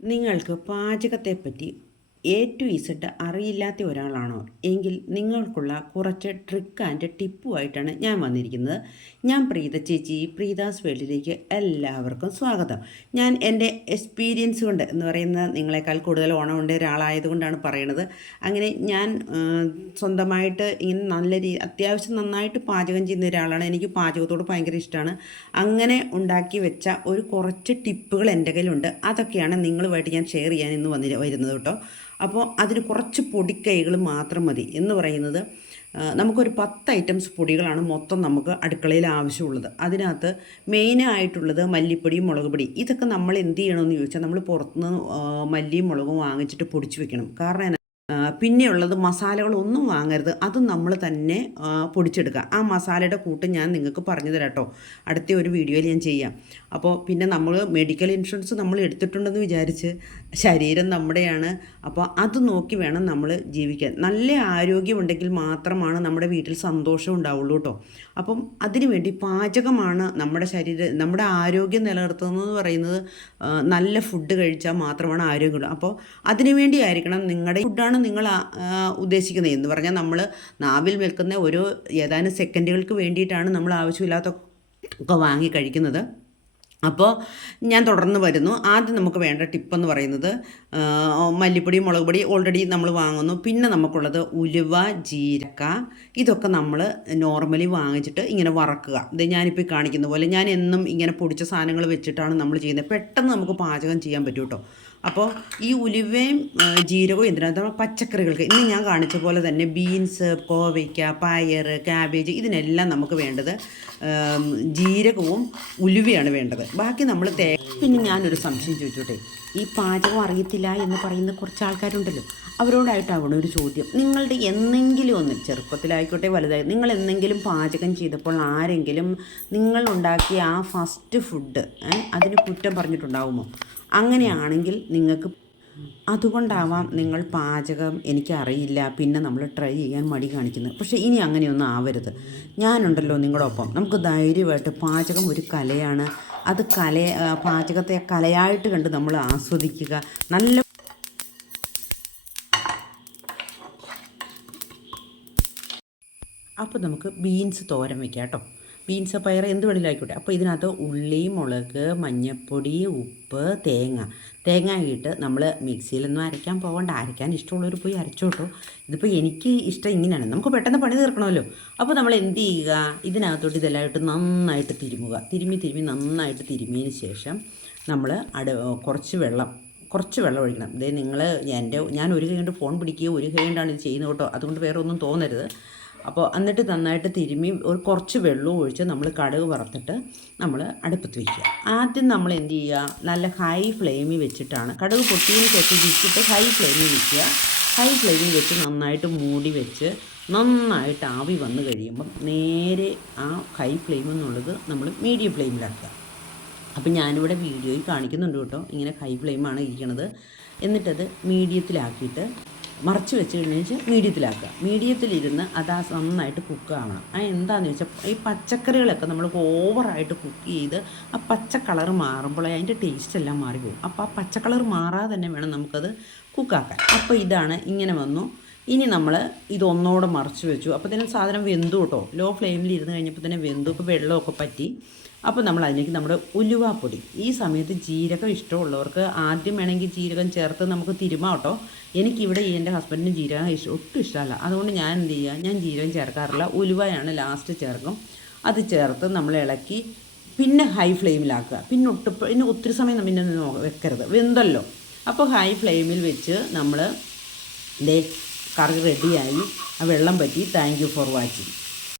നിങ്ങൾക്ക് പാചകത്തെപ്പറ്റി A to Z അറിയില്ലാത്ത ഒരാളാണോ? എങ്കിൽ നിങ്ങൾക്കുള്ള കുറച്ച് ട്രിക്ക് ആൻഡ് ടിപ്പുമായിട്ടാണ് ഞാൻ വന്നിരിക്കുന്നത്. ഞാൻ പ്രീത ചേച്ചി പ്രീതാസ് വേൾഡിലേക്ക് എല്ലാവർക്കും സ്വാഗതം. ഞാൻ എന്റെ എക്സ്പീരിയൻസ് കൊണ്ട് എന്ന് പറയുന്ന നിങ്ങളെക്കാൾ കൂടുതൽ ഓണമുണ്ട് ഒരാളായതുകൊണ്ടാണ് പറയണത്. അങ്ങനെ ഞാൻ സ്വന്തമായിട്ട് ഇങ്ങനെ നല്ല രീതി അത്യാവശ്യം നന്നായിട്ട് പാചകം ചെയ്യുന്ന ഒരാളാണ്. എനിക്ക് പാചകത്തോട് ഭയങ്കര ഇഷ്ടമാണ്. അങ്ങനെ ഉണ്ടാക്കി വെച്ച ഒരു കുറച്ച് ടിപ്പുകൾ എന്റെ കയ്യിലുണ്ട്. അതൊക്കെയാണ് നിങ്ങളുമായിട്ട് ഞാൻ ഷെയർ ചെയ്യാൻ ഇന്ന് വന്നി വരുന്നത് കേട്ടോ. അപ്പോൾ അതിന് കുറച്ച് പൊടിക്കൈകൾ മാത്രം മതി എന്ന് പറയുന്നത് നമുക്കൊരു പത്ത് ഐറ്റംസ് പൊടികളാണ് മൊത്തം നമുക്ക് അടുക്കളയിൽ ആവശ്യമുള്ളത്. അതിനകത്ത് മെയിനായിട്ടുള്ളത് മല്ലിപ്പൊടി മുളക് പൊടി. ഇതൊക്കെ നമ്മൾ എന്ത് ചെയ്യണമെന്ന് ചോദിച്ചാൽ നമ്മൾ പുറത്തുനിന്ന് മല്ലിയും മുളകും വാങ്ങിച്ചിട്ട് പൊടിച്ച് വെക്കണം. കാരണം പിന്നെയുള്ളത് മസാലകളൊന്നും വാങ്ങരുത്. അത് നമ്മൾ തന്നെ പൊടിച്ചെടുക്കുക. ആ മസാലയുടെ കൂട്ട് ഞാൻ നിങ്ങൾക്ക് പറഞ്ഞു തരാം കേട്ടോ അടുത്ത ഒരു വീഡിയോയിൽ ഞാൻ ചെയ്യാം. അപ്പോൾ പിന്നെ നമ്മൾ മെഡിക്കൽ ഇൻഷുറൻസ് നമ്മൾ എടുത്തിട്ടുണ്ടെന്ന് വിചാരിച്ച് ശരീരം നമ്മുടെയാണ്. അപ്പോൾ അത് നോക്കി വേണം നമ്മൾ ജീവിക്കാൻ. നല്ല ആരോഗ്യമുണ്ടെങ്കിൽ മാത്രമാണ് നമ്മുടെ വീട്ടിൽ സന്തോഷം ഉണ്ടാവുള്ളൂ കേട്ടോ അപ്പം അതിനുവേണ്ടി പാചകമാണ് നമ്മുടെ ശരീരം നമ്മുടെ ആരോഗ്യം നിലനിർത്തുന്നതെന്ന് പറയുന്നത് നല്ല ഫുഡ് കഴിച്ചാൽ മാത്രമാണ് ആരോഗ്യമുള്ളൂ. അപ്പോൾ അതിനുവേണ്ടി ആയിരിക്കണം നിങ്ങളുടെ ഫുഡാണ് നിങ്ങൾ ആ, ആ, ഉദ്ദേശിക്കുന്നത്. എന്ന് പറഞ്ഞാൽ നമ്മൾ നാവിൽ വെക്കുന്ന ഓരോ ഏതാനും സെക്കൻഡുകൾക്ക് വേണ്ടിയിട്ടാണ് നമ്മൾ ആവശ്യമില്ലാത്ത ഒക്കെ വാങ്ങി കഴിക്കുന്നത്. അപ്പോൾ ഞാൻ തുടർന്ന് വരുന്നു. ആദ്യം നമുക്ക് വേണ്ട ടിപ്പെന്ന് പറയുന്നത് മല്ലിപ്പൊടി മുളക് പൊടി ഓൾറെഡി നമ്മൾ വാങ്ങുന്നു. പിന്നെ നമുക്കുള്ളത് ഉലുവ ജീരക്ക ഇതൊക്കെ നമ്മൾ നോർമലി വാങ്ങിച്ചിട്ട് ഇങ്ങനെ വറക്കുക. ഇത് ഞാനിപ്പോൾ കാണിക്കുന്ന പോലെ ഞാൻ എന്നും ഇങ്ങനെ പൊടിച്ച സാധനങ്ങൾ വെച്ചിട്ടാണ് നമ്മൾ ചെയ്യുന്നത്. പെട്ടെന്ന് നമുക്ക് പാചകം ചെയ്യാൻ പറ്റും കേട്ടോ അപ്പോൾ ഈ ഉലുവയും ജീരകവും എന്തിനാ പച്ചക്കറികൾക്ക് ഇന്ന് ഞാൻ കാണിച്ച പോലെ തന്നെ ബീൻസ് കോവയ്ക്ക പയർ ക്യാബേജ് ഇതിനെല്ലാം നമുക്ക് വേണ്ടത് ജീരകവും ഉലുവയാണ് വേണ്ടത്. ബാക്കി നമ്മൾ തേ പിന്നെ ഞാനൊരു സംശയം ചോദിച്ചോട്ടെ ഈ പാചകം അറിയത്തില്ല എന്ന് പറയുന്ന കുറച്ച് ആൾക്കാരുണ്ടല്ലോ അവരോടായിട്ടാവണം ഒരു ചോദ്യം. നിങ്ങളുടെ എന്തെങ്കിലും ഒന്ന് ചെറുപ്പത്തിലായിക്കോട്ടെ വലുതായി നിങ്ങൾ എന്തെങ്കിലും പാചകം ചെയ്തപ്പോൾ ആരെങ്കിലും നിങ്ങൾ ഉണ്ടാക്കിയ ആ ഫസ്റ്റ് ഫുഡ് അതിന് കുറ്റം പറഞ്ഞിട്ടുണ്ടാവുമോ? അങ്ങനെയാണെങ്കിൽ നിങ്ങൾക്ക് അതുകൊണ്ടാവാം നിങ്ങൾ പാചകം എനിക്കറിയില്ല പിന്നെ നമ്മൾ ട്രൈ ചെയ്യാൻ മടി കാണിക്കുന്നത്. പക്ഷേ ഇനി അങ്ങനെയൊന്നും ആവരുത്. ഞാനുണ്ടല്ലോ നിങ്ങളൊപ്പം നമുക്ക് ധൈര്യമായിട്ട് പാചകം ഒരു കലയാണ്. അത് കല പാചകത്തെ കലയായിട്ട് കണ്ട് നമ്മൾ ആസ്വദിക്കുക. നല്ല അപ്പോൾ നമുക്ക് ബീൻസ് തോരൻ വയ്ക്കാം കേട്ടോ. ബീൻസ് പയർ എന്ത് വേണമെങ്കിലും അപ്പോൾ ഇതിനകത്ത് ഉള്ളി മുളക് മഞ്ഞൾപ്പൊടി ഉപ്പ് തേങ്ങ. തേങ്ങ ഇട്ട് നമ്മൾ മിക്സിയിലൊന്നും അരയ്ക്കാൻ പോകണ്ട അരയ്ക്കാൻ ഇഷ്ടമുള്ളവർ പോയി അരച്ചോട്ടോ. ഇതിപ്പോൾ എനിക്ക് ഇഷ്ടം ഇങ്ങനെയാണ്. നമുക്ക് പെട്ടെന്ന് പണി തീർക്കണമല്ലോ. അപ്പോൾ നമ്മൾ എന്ത് ചെയ്യുക? ഇതിനകത്തോട്ട് ഇതെല്ലാം ഇട്ട് നന്നായിട്ട് തിരുമുക. തിരുമ്മി തിരുമ്മി നന്നായിട്ട് തിരുമിയതിന് ശേഷം നമ്മൾ അട കുറച്ച് വെള്ളം കുറച്ച് വെള്ളം ഒഴിക്കണം. ഇതേ നിങ്ങൾ എന്റെ ഞാൻ ഒരു കൈ കൊണ്ട് ഫോൺ പിടിക്കുകയോ ഒരു കൈ കൊണ്ടാണ് ഇത് ചെയ്യുന്നത് കേട്ടോ. അതുകൊണ്ട് വേറെ ഒന്നും തോന്നരുത്. അപ്പോൾ എന്നിട്ട് നന്നായിട്ട് തിരുമ്മി ഒരു കുറച്ച് വെള്ളവും ഒഴിച്ച് നമ്മൾ കടുക് വറുത്തിട്ട് നമ്മൾ അടുപ്പത്ത് വയ്ക്കുക ആദ്യം നമ്മൾ എന്ത് ചെയ്യുക? നല്ല ഹൈ ഫ്ലെയിമിൽ വെച്ചിട്ടാണ്. കടുക് പൊട്ടിയതിന് ശേഷം വിറ്റിട്ട് ഹൈ ഫ്ലെയിമിൽ വെക്കുക. ഹൈ ഫ്ലെയിമിൽ വെച്ച് നന്നായിട്ട് മൂടി വെച്ച് നന്നായിട്ട് ആവി വന്നു കഴിയുമ്പം നേരെ ആ ഹൈ ഫ്ലെയിം എന്നുള്ളത് നമ്മൾ മീഡിയം ഫ്ലെയിമിലാക്കുക അപ്പം ഞാനിവിടെ വീഡിയോയിൽ കാണിക്കുന്നുണ്ട് കേട്ടോ. ഇങ്ങനെ ഹൈ ഫ്ലെയിമാണ് ഇരിക്കണത്. എന്നിട്ടത് മീഡിയത്തിലാക്കിയിട്ട് മറച്ച് വെച്ച് കഴിഞ്ഞാൽ മീഡിയത്തിലാക്കുക. മീഡിയത്തിലിരുന്ന് അത് ആ നന്നായിട്ട് കുക്ക് ആവണം. ആ എന്താണെന്ന് വെച്ചാൽ ഈ പച്ചക്കറികളൊക്കെ നമ്മൾ ഓവറായിട്ട് കുക്ക് ചെയ്ത് ആ പച്ച കളർ മാറുമ്പോൾ അതിന്റെ ടേസ്റ്റ് എല്ലാം മാറിപ്പോകും. അപ്പോൾ ആ പച്ച കളർ മാറാതെ തന്നെ വേണം നമുക്കത് കുക്കാക്കാൻ അപ്പോൾ ഇതാണ് ഇങ്ങനെ വന്നു. ഇനി നമ്മൾ ഇതൊന്നോടെ മറച്ച് വെച്ചു. അപ്പോൾ തന്നെ സാധനം വെന്തു കേട്ടോ. ലോ ഫ്ലെയിമിൽ ഇരുന്ന് കഴിഞ്ഞപ്പോൾ തന്നെ വെന്തു. ഇപ്പോൾ വെള്ളമൊക്കെ പറ്റി. അപ്പോൾ നമ്മൾ അതിലേക്ക് നമ്മുടെ ഉലുവാപ്പൊടി. ഈ സമയത്ത് ജീരകം ഇഷ്ടമുള്ളവർക്ക് ആദ്യം വേണമെങ്കിൽ ജീരകം ചേർത്ത് നമുക്ക് തിരുമാട്ടോ എനിക്കിവിടെ എന്റെ ഹസ്ബൻഡിന് ജീരകം ഇഷ്ടം ഒട്ടും ഇഷ്ടമല്ല. അതുകൊണ്ട് ഞാൻ എന്ത് ചെയ്യുക? ഞാൻ ജീരകം ചേർക്കാറില്ല. ഉലുവയാണ് ലാസ്റ്റ് ചേർക്കും. അത് ചേർത്ത് നമ്മൾ ഇളക്കി പിന്നെ ഹൈ ഫ്ലെയിമിലാക്കുക പിന്നെ ഒട്ട് പിന്നെ ഒത്തിരി സമയം പിന്നെ വെക്കരുത്. വെന്തല്ലോ. അപ്പോൾ ഹൈ ഫ്ലെയിമിൽ വെച്ച് നമ്മൾ ദേ കറി റെഡിയായി ആ വെള്ളം പറ്റി. Thank you for watching